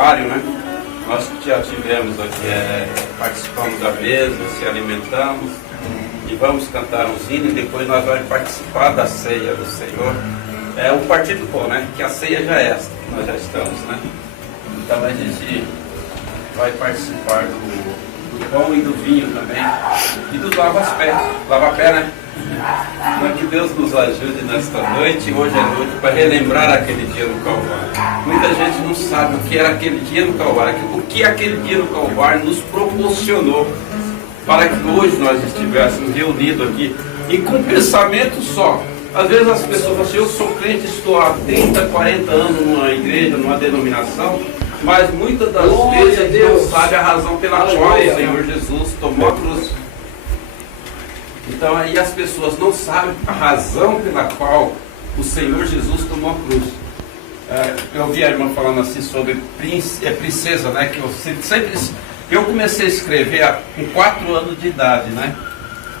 aquário, né? Nós já tivemos aqui, participamos da mesa, se alimentamos e vamos cantar um hino e depois nós vamos participar da ceia do Senhor. É o partir do pão, né? Que a ceia já é esta, que nós já estamos, né? Então a gente vai participar do pão e do vinho também e do lava-pé, né? Então que Deus nos ajude nesta noite. Hoje é noite para relembrar aquele dia no Calvário. Muita gente não sabe o que era aquele dia no Calvário, o que aquele dia no Calvário nos proporcionou para que hoje nós estivéssemos reunidos aqui e com um pensamento só. Às vezes as pessoas falam assim: eu sou crente, estou há 30, 40 anos numa igreja, numa denominação, mas muitas das vezes Deus não sabe a razão pela qual o Senhor Jesus tomou a cruz. Então aí as pessoas não sabem a razão pela qual o Senhor Jesus tomou a cruz. Eu ouvi a irmã falando assim sobre princesa, né? Que eu comecei a escrever com 4 anos de idade, né?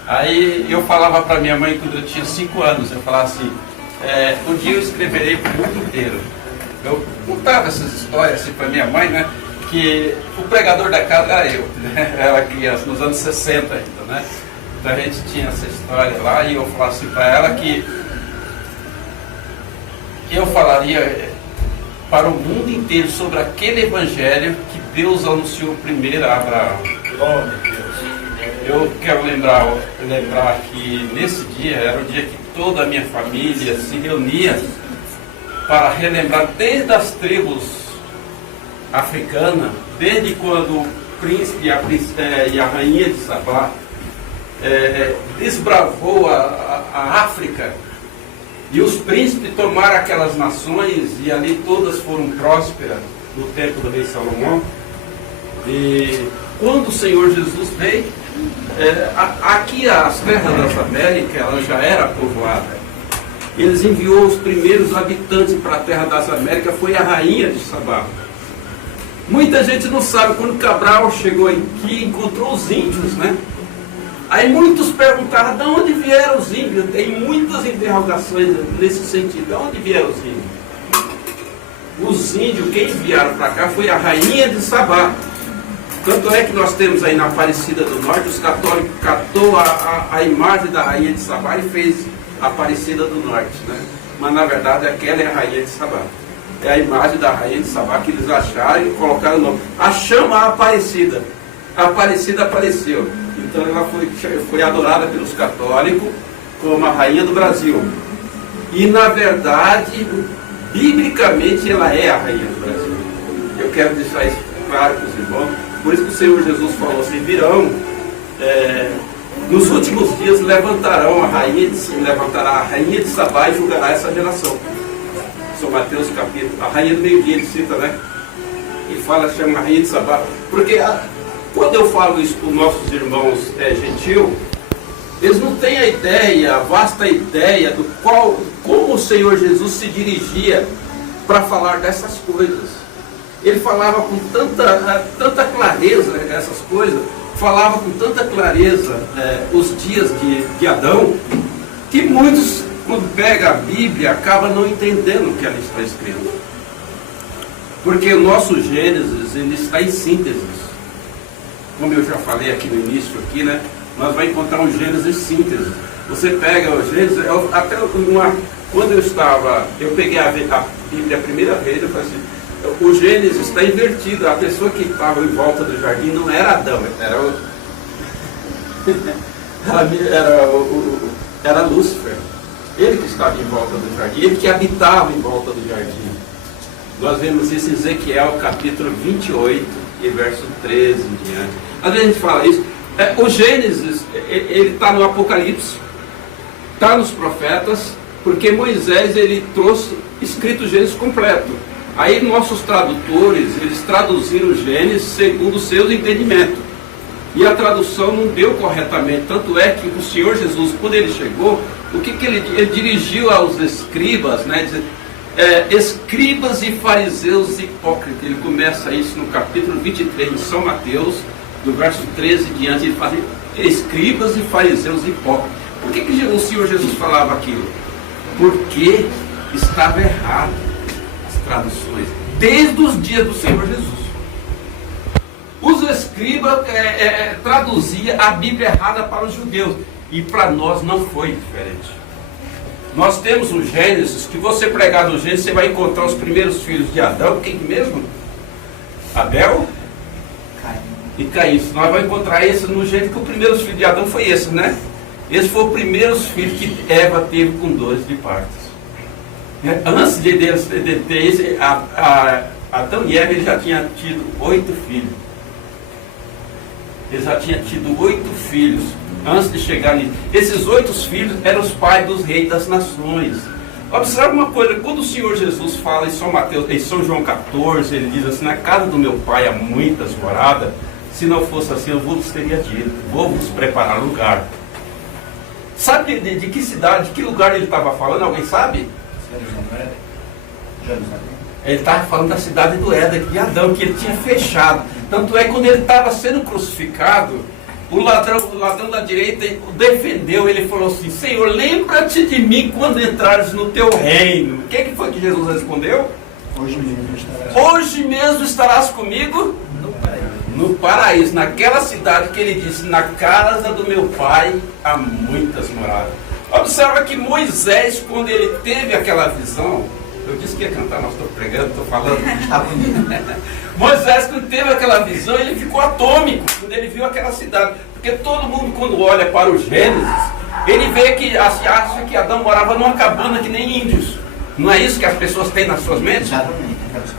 Aí eu falava para minha mãe quando eu tinha 5 anos, eu falava assim: um dia eu escreverei para o mundo inteiro. Eu contava essas histórias assim para minha mãe, né? Que o pregador da casa era eu, né? Era criança, nos anos 60 ainda, né? Então a gente tinha essa história lá e eu falava assim para ela que eu falaria para o mundo inteiro sobre aquele evangelho que Deus anunciou primeiro a Abraão. Eu quero lembrar que nesse dia era o dia que toda a minha família se reunia para relembrar desde as tribos africanas, desde quando o príncipe e a rainha de Sabá desbravou a África, e os príncipes tomaram aquelas nações e ali todas foram prósperas no tempo do rei Salomão. E quando o Senhor Jesus veio, aqui as terras das Américas ela já era povoada. Eles enviou os primeiros habitantes para a terra das Américas, foi a rainha de Sabá. Muita gente não sabe, quando Cabral chegou aqui, encontrou os índios, né? Aí muitos perguntaram: de onde vieram os índios? Tem muitas interrogações nesse sentido. De onde vieram os índios? Os índios, quem vieram para cá foi a rainha de Sabá. Tanto é que nós temos aí na Aparecida do Norte, os católicos catou a imagem da rainha de Sabá e fez a Aparecida do Norte, né? Mas na verdade aquela é a rainha de Sabá. É a imagem da rainha de Sabá que eles acharam e colocaram o nome. Achamos a Aparecida. A Aparecida apareceu. Então ela foi adorada pelos católicos como a rainha do Brasil. E na verdade, biblicamente, ela é a rainha do Brasil. Eu quero deixar isso claro para os irmãos. Por isso que o Senhor Jesus falou assim: virão, nos últimos dias levantará a rainha de Sabá e julgará essa geração. São Mateus capítulo, a rainha do meio-dia ele cita, né? E chama a rainha de Sabá. Porque quando eu falo isso para os nossos irmãos gentios, eles não têm a vasta ideia do como o Senhor Jesus se dirigia para falar dessas coisas. Ele falava com tanta clareza essas coisas, falava com tanta clareza os dias de Adão, que muitos, quando pegam a Bíblia, acabam não entendendo o que ela está escrita. Porque o nosso Gênesis, ele está em síntese. Como eu já falei aqui no início, né? Nós vamos encontrar um Gênesis síntese. Você pega o Gênesis, quando eu peguei a Bíblia a primeira vez, eu falei assim: o Gênesis está invertido. A pessoa que estava em volta do jardim não era Adão, era Lúcifer. Ele que estava em volta do jardim, ele que habitava em volta do jardim. Nós vemos isso em Ezequiel capítulo 28 e verso 13 em diante. Às vezes a gente fala isso. O Gênesis, ele está no Apocalipse, está nos profetas, porque Moisés ele trouxe escrito o Gênesis completo. Aí nossos tradutores, eles traduziram o Gênesis segundo os seus entendimentos. E a tradução não deu corretamente. Tanto é que o Senhor Jesus, quando ele chegou, o que ele dirigiu aos escribas, né? Dizer, escribas e fariseus hipócritas. Ele começa isso no capítulo 23 de São Mateus, do verso 13 em diante. Ele fala: escribas e fariseus hipócritas. Por que o Senhor Jesus falava aquilo? Porque estava errado as traduções. desde os dias do Senhor Jesus. Os escribas traduziam a Bíblia errada para os judeus, e para nós não foi diferente. Nós temos o Gênesis, que você pregar no Gênesis, você vai encontrar os primeiros filhos de Adão, quem mesmo? Abel e Caim. Nós vamos encontrar esse no jeito que o primeiro filho de Adão foi esse, né? Esse foi o primeiro filho que Eva teve com dores de partos. Antes de ter esse, Adão e Eva, ele já tinha tido 8 filhos. Ele já tinha tido 8 filhos antes de chegar nisso. Esses 8 filhos eram os pais dos reis das nações. Observe uma coisa, quando o Senhor Jesus fala em São João 14, ele diz assim: na casa do meu pai há muitas moradas, se não fosse assim eu vos teria dito, vou vos preparar lugar. Sabe de que cidade, de que lugar ele estava falando? Alguém sabe? Ele estava falando da cidade do Éden, de Adão, que ele tinha fechado. Tanto é que quando ele estava sendo crucificado, o ladrão da direita o defendeu. Ele falou assim: Senhor, lembra-te de mim quando entrares no teu reino. O que foi que Jesus respondeu? Hoje mesmo estarás comigo no paraíso. Naquela cidade que ele disse: na casa do meu pai há muitas moradas. Observa que Moisés, quando ele teve aquela visão, eu disse que ia cantar, mas estou pregando, estou falando. Está bonito. Moisés, quando teve aquela visão, ele ficou atômico quando ele viu aquela cidade. Porque todo mundo, quando olha para o Gênesis, ele vê que acha que Adão morava numa cabana que nem índios. Não é isso que as pessoas têm nas suas mentes?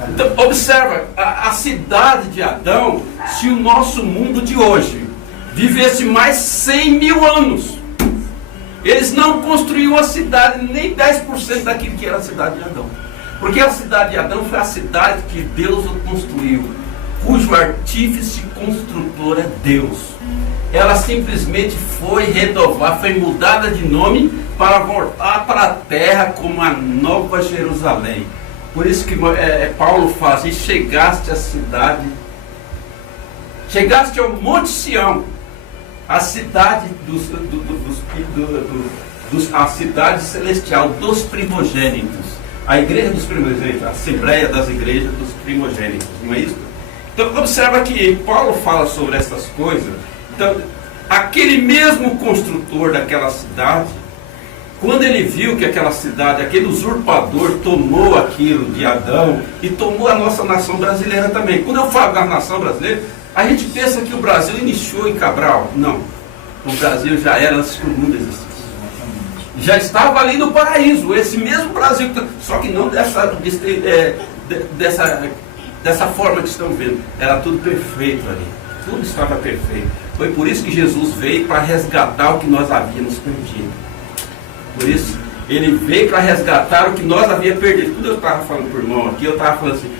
Então, observa, a cidade de Adão, se o nosso mundo de hoje vivesse mais 100 mil anos, eles não construíram a cidade, nem 10% daquilo que era a cidade de Adão. Porque a cidade de Adão foi a cidade que Deus construiu, cujo artífice construtor é Deus. Ela simplesmente foi renovar, foi mudada de nome para voltar para a terra como a Nova Jerusalém. Por isso que Paulo fala: e chegaste à cidade, chegaste ao Monte Sião, a cidade a cidade celestial dos primogênitos, a igreja dos primogênitos, a assembleia das igrejas dos primogênitos, não é isso? Então observa que Paulo fala sobre essas coisas. Então, aquele mesmo construtor daquela cidade, quando ele viu que aquela cidade, aquele usurpador tomou aquilo de Adão e tomou a nossa nação brasileira também. Quando eu falo da nação brasileira, a gente pensa que o Brasil iniciou em Cabral. Não. O Brasil já era antes que o mundo existisse. Já estava ali no paraíso, esse mesmo Brasil, só que não dessa forma que estão vendo. Era tudo perfeito ali. Tudo estava perfeito. Foi por isso que Jesus veio, para resgatar o que nós havíamos perdido. Por isso, ele veio para resgatar o que nós havíamos perdido. Quando eu estava falando por irmão aqui, eu estava falando assim: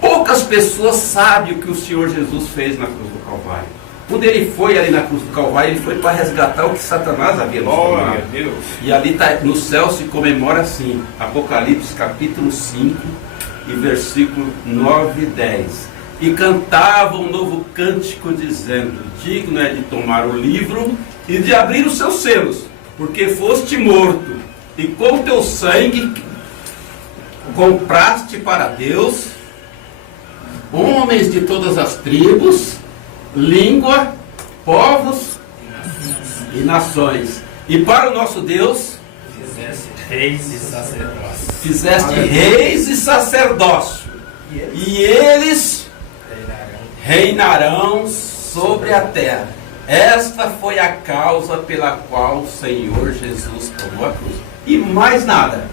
poucas pessoas sabem o que o Senhor Jesus fez na cruz do Calvário. Quando ele foi ali na cruz do Calvário, ele foi para resgatar o que Satanás havia nos tomado. E ali no céu se comemora assim, Apocalipse capítulo 5 e versículo 9 e 10. E cantava um novo cântico dizendo: digno é de tomar o livro e de abrir os seus selos, porque foste morto, e com teu sangue compraste para Deus homens de todas as tribos, língua, povos e nações. E para o nosso Deus fizeste reis e sacerdócio, e eles reinarão sobre a terra. Esta foi a causa pela qual o Senhor Jesus tomou a cruz. E mais nada.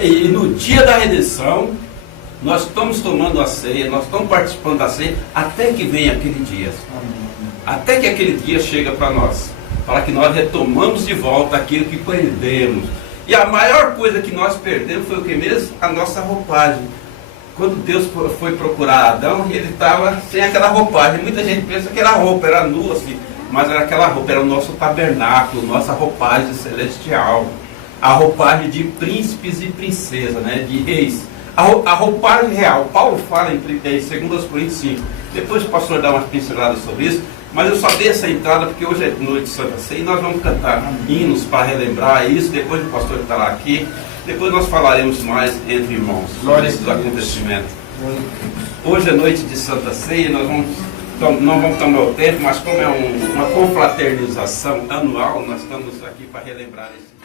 E no dia da redenção, nós estamos tomando a ceia, nós estamos participando da ceia, até que venha aquele dia. Até que aquele dia chega para nós, para que nós retomamos de volta aquilo que perdemos. E a maior coisa que nós perdemos foi o que mesmo? A nossa roupagem. Quando Deus foi procurar Adão, ele estava sem aquela roupagem. Muita gente pensa que era roupa, era nu assim, mas era aquela roupa, era o nosso tabernáculo, nossa roupagem celestial. A roupagem de príncipes e princesas, né? De reis. A roupagem real. Paulo fala em 2 Coríntios 5. Depois o pastor dá umas pinceladas sobre isso, mas eu só dei essa entrada porque hoje é noite de Santa Ceia e nós vamos cantar hinos para relembrar isso. Depois o pastor estará aqui Depois nós falaremos mais entre irmãos sobre esses acontecimentos. Hoje é noite de Santa Ceia, nós não vamos tomar o tempo, mas como é uma confraternização anual, nós estamos aqui para relembrar esse